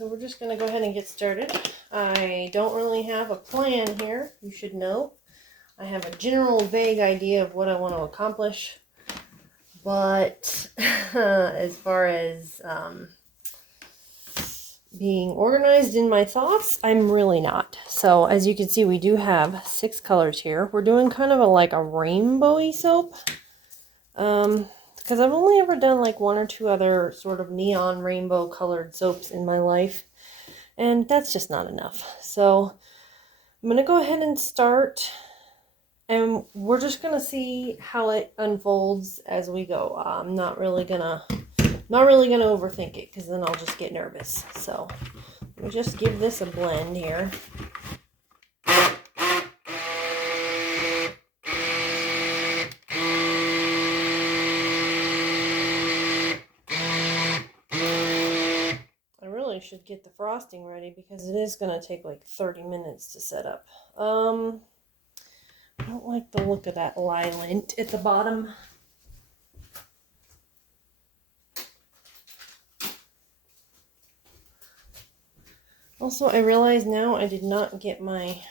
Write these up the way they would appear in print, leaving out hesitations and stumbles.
So we're just going to go ahead and get started. I don't really have a plan here, you should know. I have a general vague idea of what I want to accomplish. But as far as being organized in my thoughts, I'm really not. So as you can see, we do have 6 colors here. We're doing kind of like a rainbowy soap. Because I've only ever done like 1 or 2 other sort of neon rainbow colored soaps in my life. And that's just not enough. So I'm going to go ahead and start. And we're just going to see how it unfolds as we go. I'm not really going to overthink it because then I'll just get nervous. So let me just give this a blend here. I really should get the frosting ready because it is going to take like 30 minutes to set up. I don't like the look of that lint at the bottom. Also, I realize now I did not get my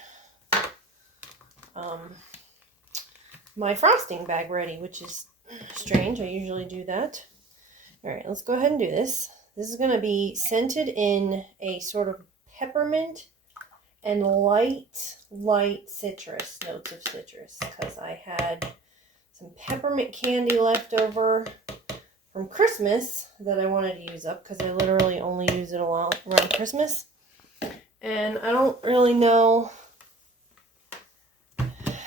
my frosting bag ready, which is strange. I usually do that. All right, let's go ahead and do this. This is going to be scented in a sort of peppermint and light citrus, notes of citrus, because I had some peppermint candy left over from Christmas that I wanted to use up because I literally only use it around Christmas. And I don't really know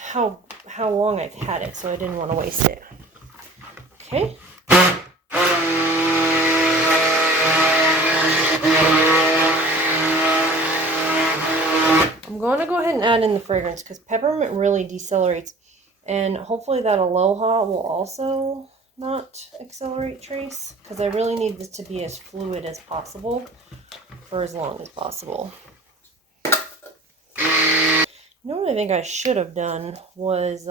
how long I've had it, so I didn't want to waste it. Okay. I'm going to go ahead and add in the fragrance because peppermint really decelerates. And hopefully that Aloha will also not accelerate trace because I really need this to be as fluid as possible for as long as possible. You know what I think I should have done was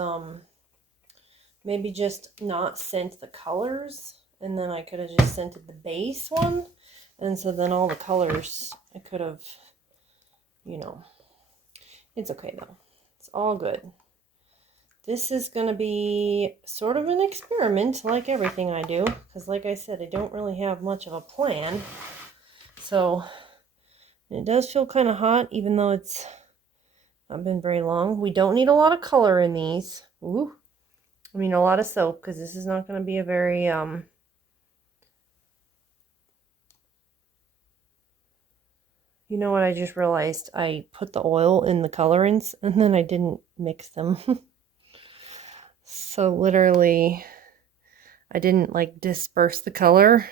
maybe just not scent the colors, and then I could have just scented the base one, and so then all the colors I could have, you know, it's okay though. It's all good. This is going to be sort of an experiment like everything I do, because like I said, I don't really have much of a plan. So it does feel kind of hot, even though it's not been very long. We don't need a lot of color in these. Ooh. I mean a lot of soap, because this is not going to be a very you know what, I just realized I put the oil in the colorants and then I didn't mix them. So literally I didn't like disperse the color.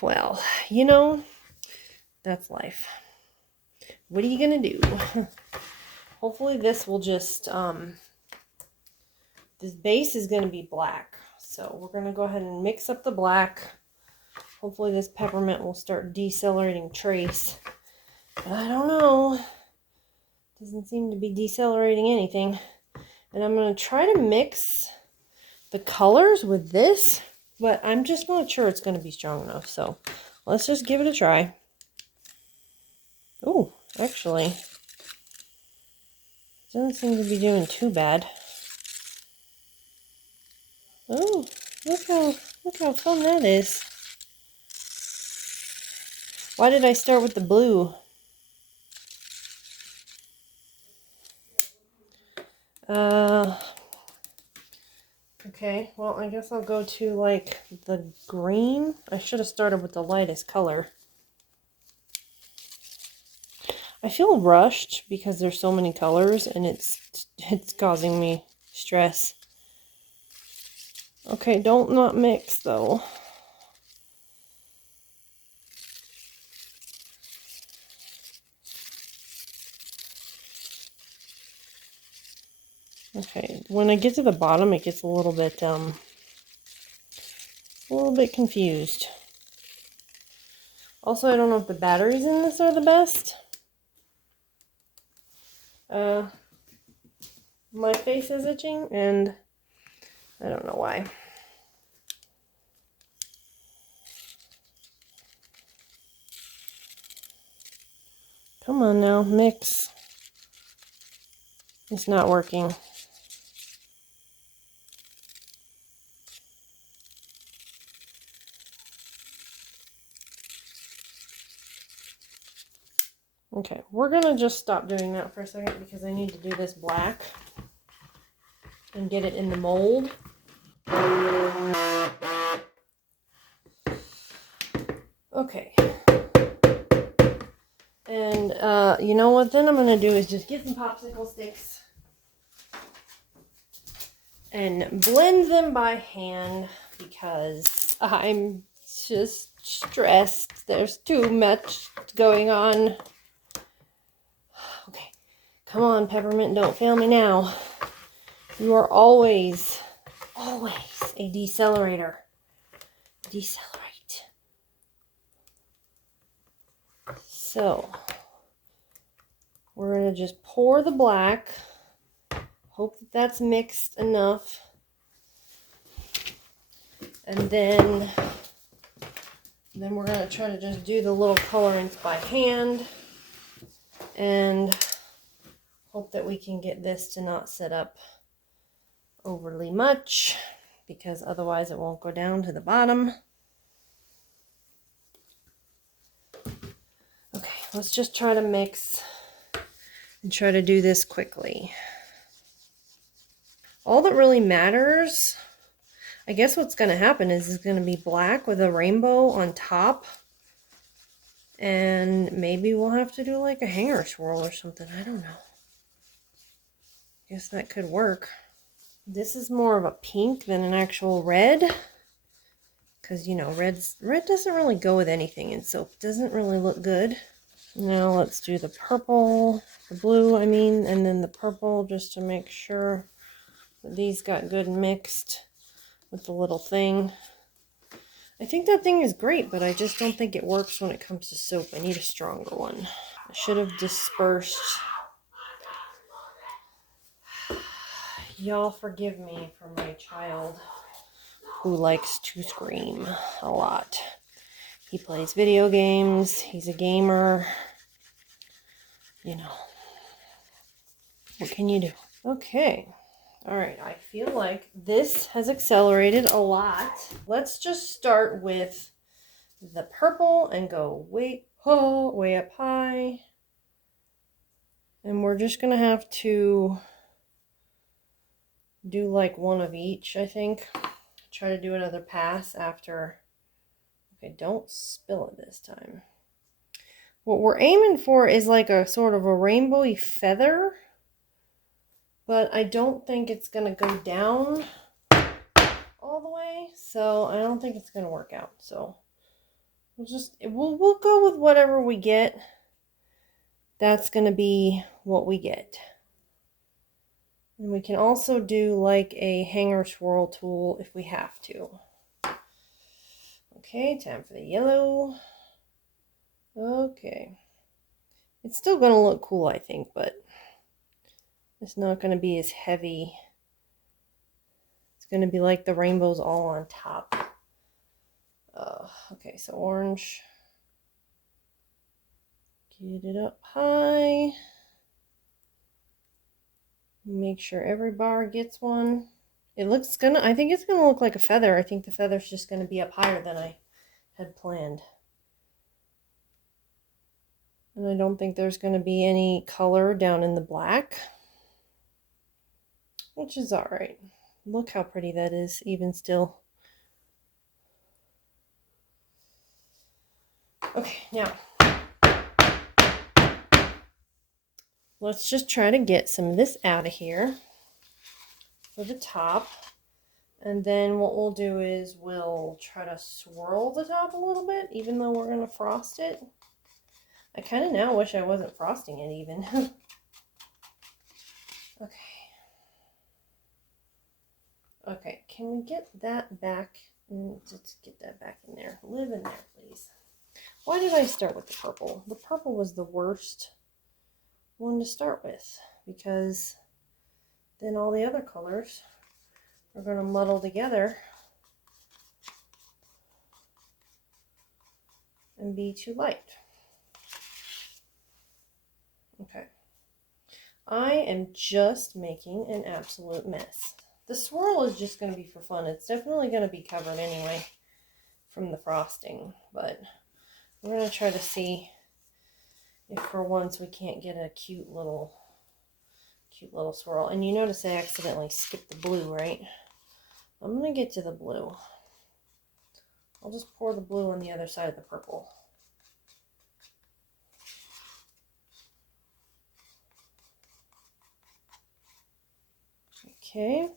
Well, you know, that's life. What are you gonna do? Hopefully this will just this base is gonna be black, so we're gonna go ahead and mix up the black. Hopefully this peppermint will start decelerating trace, but I don't know. Doesn't seem to be decelerating anything. And I'm gonna try to mix the colors with this, but I'm just not sure it's gonna be strong enough, so let's just give it a try. Oh, actually, doesn't seem to be doing too bad. Oh, look how fun that is. Why did I start with the blue? Okay, well, I guess I'll go to like the green. I should have started with the lightest color. I feel rushed because there's so many colors and it's causing me stress. Okay, don't not mix though. Okay, when I get to the bottom, it gets a little bit confused. Also, I don't know if the batteries in this are the best. My face is itching, and I don't know why. Come on now, mix. It's not working. Okay, we're gonna just stop doing that for a second because I need to do this black and get it in the mold. Okay. And you know what then I'm gonna do is just get some popsicle sticks and blend them by hand because I'm just stressed. There's too much going on. Okay, come on, Peppermint, don't fail me now. You are always a decelerator. Decelerate. So, we're going to just pour the black. Hope that that's mixed enough. And then we're going to try to just do the little colorants by hand. And hope that we can get this to not set up overly much, because otherwise it won't go down to the bottom. Okay, let's just try to mix and try to do this quickly. All that really matters, I guess what's going to happen is it's going to be black with a rainbow on top. And maybe we'll have to do like a hanger swirl or something. I don't know. Guess that could work. This is more of a pink than an actual red. Because, you know, red doesn't really go with anything, and so it doesn't really look good. Now let's do the purple, the blue, I mean, and then the purple just to make sure that these got good mixed with the little thing. I think that thing is great, but I just don't think it works when it comes to soap. I need a stronger one. I should have dispersed. Y'all forgive me for my child who likes to scream a lot. He plays video games. He's a gamer. You know. What can you do? Okay. Alright, I feel like this has accelerated a lot. Let's just start with the purple and go way up high. And we're just going to have to do like one of each, I think. Try to do another pass after. Okay, don't spill it this time. What we're aiming for is like a sort of a rainbowy feather. But I don't think it's going to go down all the way. So I don't think it's going to work out. So we'll go with whatever we get. That's going to be what we get. And we can also do like a hanger swirl tool if we have to. Okay, time for the yellow. Okay. It's still going to look cool, I think, but it's not going to be as heavy. It's going to be like the rainbows all on top. Okay, so orange. Get it up high. Make sure every bar gets one. I think it's gonna look like a feather. I think the feather's just gonna be up higher than I had planned. And I don't think there's gonna be any color down in the black, which is alright. Look how pretty that is, even still. Okay, now let's just try to get some of this out of here for the top. And then what we'll do is we'll try to swirl the top a little bit, even though we're going to frost it. I kind of now wish I wasn't frosting it even. Okay. Okay, can we get that back? Let's get that back in there. Live in there, please. Why did I start with the purple? The purple was the worst one to start with, because then all the other colors are going to muddle together and be too light. I am just making an absolute mess. The swirl is just going to be for fun. It's definitely going to be covered anyway from the frosting, but we're going to try to see if for once we can't get a cute little swirl. And you notice I accidentally skipped the blue, right? I'm going to get to the blue. I'll just pour the blue on the other side of the purple. Okay.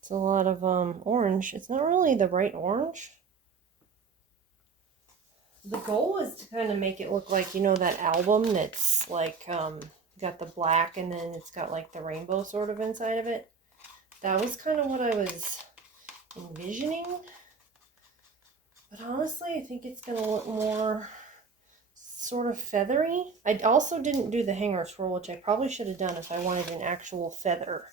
It's a lot of orange. It's not really the right orange. The goal is to kind of make it look like, you know, that album that's like got the black and then it's got like the rainbow sort of inside of it. That was kind of what I was envisioning. But honestly, I think it's going to look more sort of feathery. I also didn't do the hanger swirl, which I probably should have done if I wanted an actual feather.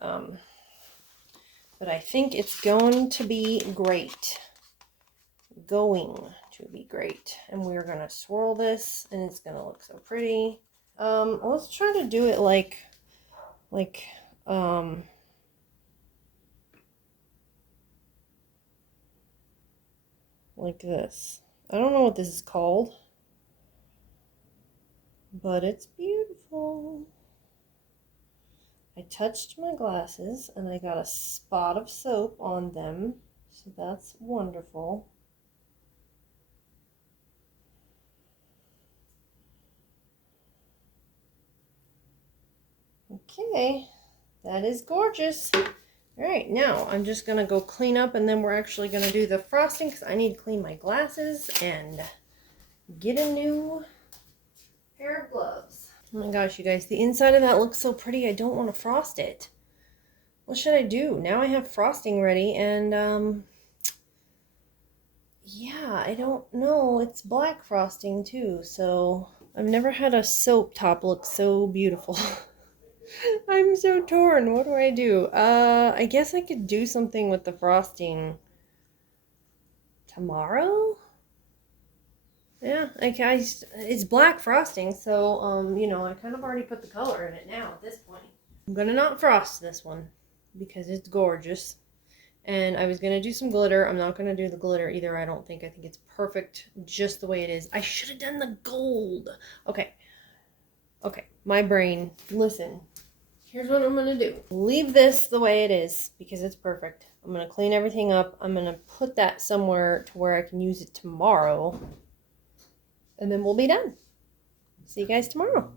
But I think it's going to be great. Going to be great. And we're going to swirl this, and it's going to look so pretty. Let's try to do it like this. I don't know what this is called, but it's beautiful. I touched my glasses and I got a spot of soap on them, so that's wonderful. Okay, that is gorgeous. All right, now I'm just gonna go clean up and then we're actually gonna do the frosting because I need to clean my glasses and get a new pair of gloves. Oh my gosh, you guys, the inside of that looks so pretty. I don't want to frost it. What should I do? Now I have frosting ready and yeah, I don't know. It's black frosting too, so I've never had a soap top look so beautiful. I'm so torn. What do I do? I guess I could do something with the frosting tomorrow? Yeah, it's black frosting, so, you know, I kind of already put the color in it now at this point. I'm gonna not frost this one because it's gorgeous. And I was gonna do some glitter. I'm not gonna do the glitter either, I don't think. I think it's perfect just the way it is. I should have done the gold. Okay. Okay, my brain, listen. Here's what I'm gonna do. Leave this the way it is because it's perfect. I'm gonna clean everything up. I'm gonna put that somewhere to where I can use it tomorrow. And then we'll be done. See you guys tomorrow.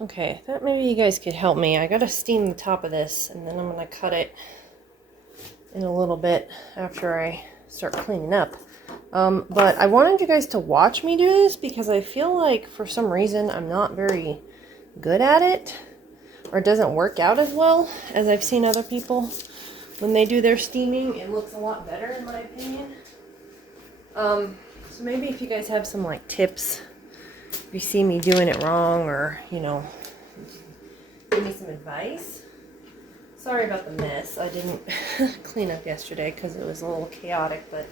Okay, I thought maybe you guys could help me. I gotta steam the top of this and then I'm gonna cut it in a little bit after I start cleaning up. But I wanted you guys to watch me do this because I feel like for some reason I'm not very good at it, or it doesn't work out as well as I've seen other people when they do their steaming. It looks a lot better in my opinion. So maybe if you guys have some like tips, if you see me doing it wrong, or you know, give me some advice. Sorry about the mess. I didn't clean up yesterday because it was a little chaotic, but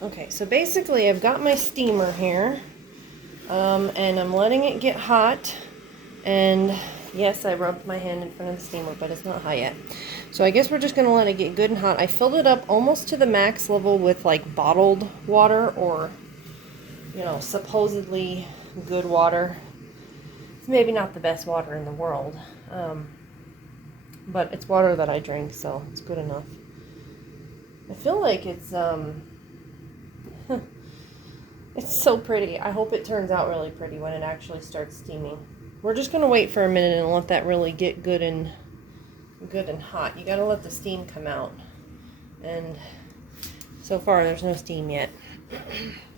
okay, so basically I've got my steamer here, and I'm letting it get hot, and yes, I rubbed my hand in front of the steamer, but it's not hot yet. So I guess we're just going to let it get good and hot. I filled it up almost to the max level with like bottled water, or, you know, supposedly good water. It's maybe not the best water in the world, but it's water that I drink, so it's good enough. I feel like it's it's so pretty. I hope it turns out really pretty when it actually starts steaming. We're just going to wait for a minute and let that really get good and hot. You got to let the steam come out. And so far there's no steam yet.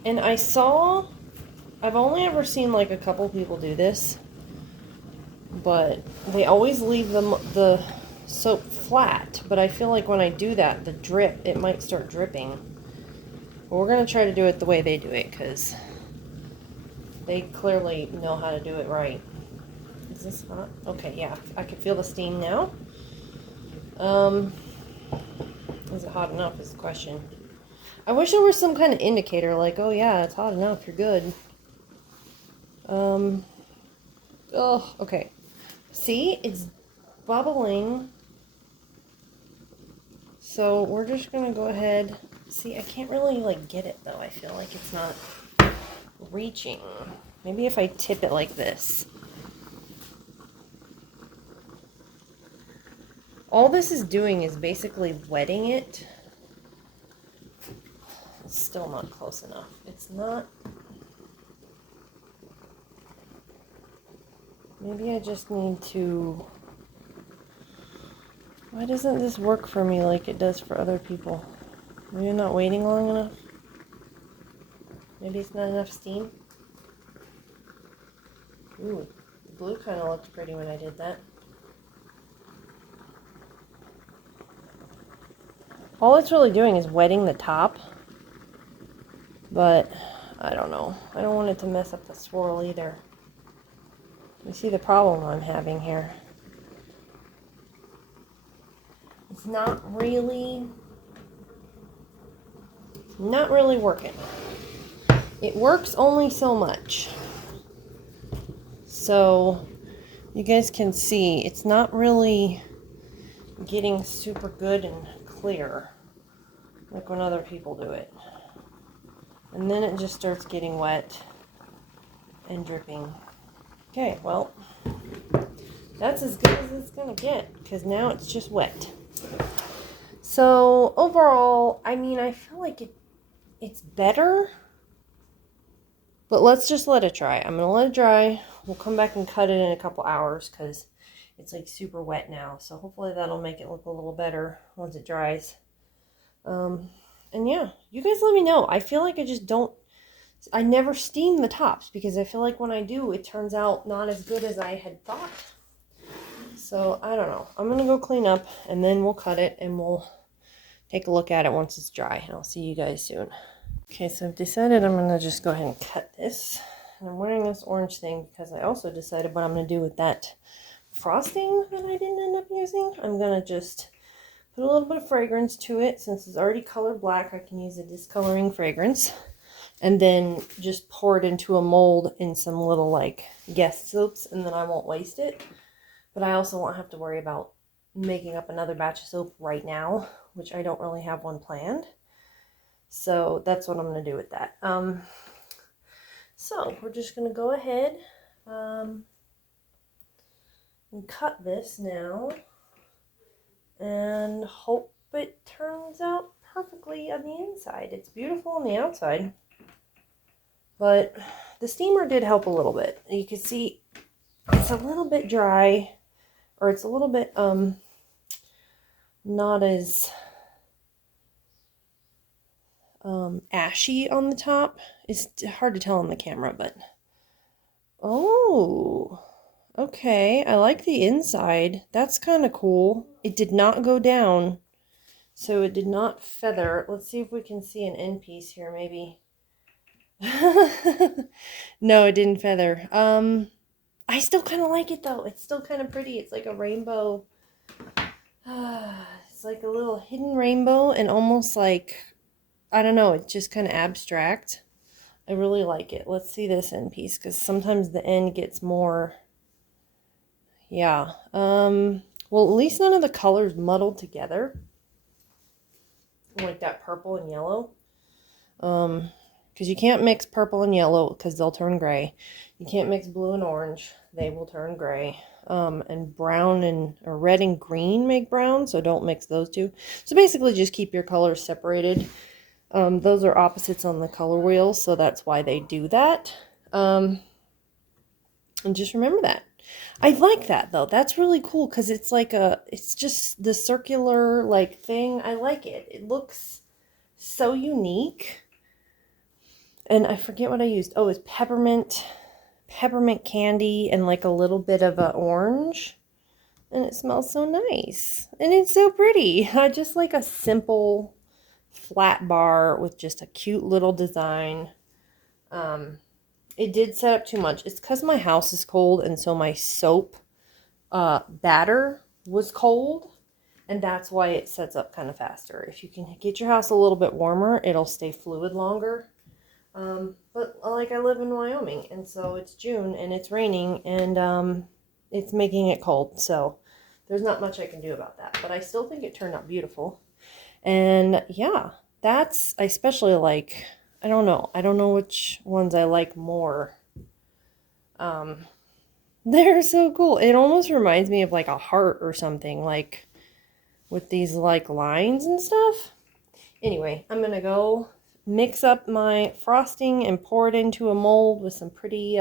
And I've only ever seen like a couple people do this, but they always leave the soap flat. But I feel like when I do that, it might start dripping. But we're going to try to do it the way they do it because they clearly know how to do it right. Is this hot? Okay, yeah, I can feel the steam now. Is it hot enough is the question. I wish there was some kind of indicator like, oh yeah, it's hot enough, you're good. Oh, okay. See, it's bubbling. So we're just gonna go ahead. See, I can't really like get it though. I feel like it's not reaching. Maybe if I tip it like this. All this is doing is basically wetting it. It's still not close enough. It's not. Maybe I just need to. Why doesn't this work for me like it does for other people? Maybe I'm not waiting long enough. Maybe it's not enough steam. Ooh, the blue kind of looked pretty when I did that. All it's really doing is wetting the top. But, I don't know. I don't want it to mess up the swirl either. You see the problem I'm having here. It's not really working. It works only so much. So, you guys can see, it's not really getting super good and clear like when other people do it. And then it just starts getting wet and dripping. Okay, well, that's as good as it's gonna get because now it's just wet. So overall, I mean, I feel like it's better, but let's just let it dry. I'm gonna let it dry. We'll come back and cut it in a couple hours because it's like super wet now. So hopefully that'll make it look a little better once it dries. And yeah, you guys let me know. I feel like I never steam the tops because I feel like when I do, it turns out not as good as I had thought. So I don't know. I'm going to go clean up and then we'll cut it and we'll take a look at it once it's dry. And I'll see you guys soon. Okay, so I've decided I'm going to just go ahead and cut this. And I'm wearing this orange thing because I also decided what I'm going to do with that frosting that I didn't end up using. I'm going to just put a little bit of fragrance to it. Since it's already colored black, I can use a discoloring fragrance. And then just pour it into a mold in some little like guest soaps, and then I won't waste it. But I also won't have to worry about making up another batch of soap right now, which I don't really have one planned. So that's what I'm going to do with that. So we're just going to go ahead and cut this now and hope it turns out perfectly on the inside. It's beautiful on the outside. But the steamer did help a little bit. You can see it's a little bit dry, or it's a little bit not as ashy on the top. It's hard to tell on the camera, but oh, okay. I like the inside. That's kind of cool. It did not go down, so it did not feather. Let's see if we can see an end piece here, maybe. No, it didn't feather. I still kind of like it though. It's still kind of pretty. It's like a rainbow. It's like a little hidden rainbow and almost like, I don't know, it's just kind of abstract. I really like it. Let's see this end piece because sometimes the end gets more, yeah. Well, at least none of the colors muddled together. Like that purple and yellow. Because you can't mix purple and yellow because they'll turn gray. You can't mix blue and orange. They will turn gray. And brown or red and green make brown, so don't mix those two. So basically just keep your colors separated. Those are opposites on the color wheel, so that's why they do that. And just remember that. I like that though. That's really cool because it's like it's just the circular like thing. I like it. It looks so unique. And I forget what I used. Oh, it's peppermint candy and like a little bit of an orange. And it smells so nice. And it's so pretty. I just like a simple flat bar with just a cute little design. It did set up too much. It's because my house is cold and so my soap batter was cold. And that's why it sets up kind of faster. If you can get your house a little bit warmer, it'll stay fluid longer. But like I live in Wyoming, and so it's June and it's raining and it's making it cold. So there's not much I can do about that. But I still think it turned out beautiful. And yeah, I especially like, I don't know. I don't know which ones I like more. Um, they're so cool. It almost reminds me of like a heart or something, like with these like lines and stuff. Anyway, I'm gonna go mix up my frosting and pour it into a mold with some pretty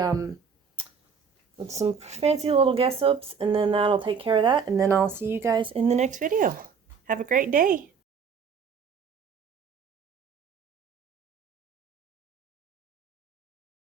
with some fancy little guess soaps, and then that'll take care of that, and then I'll see you guys in the next video. Have a great day.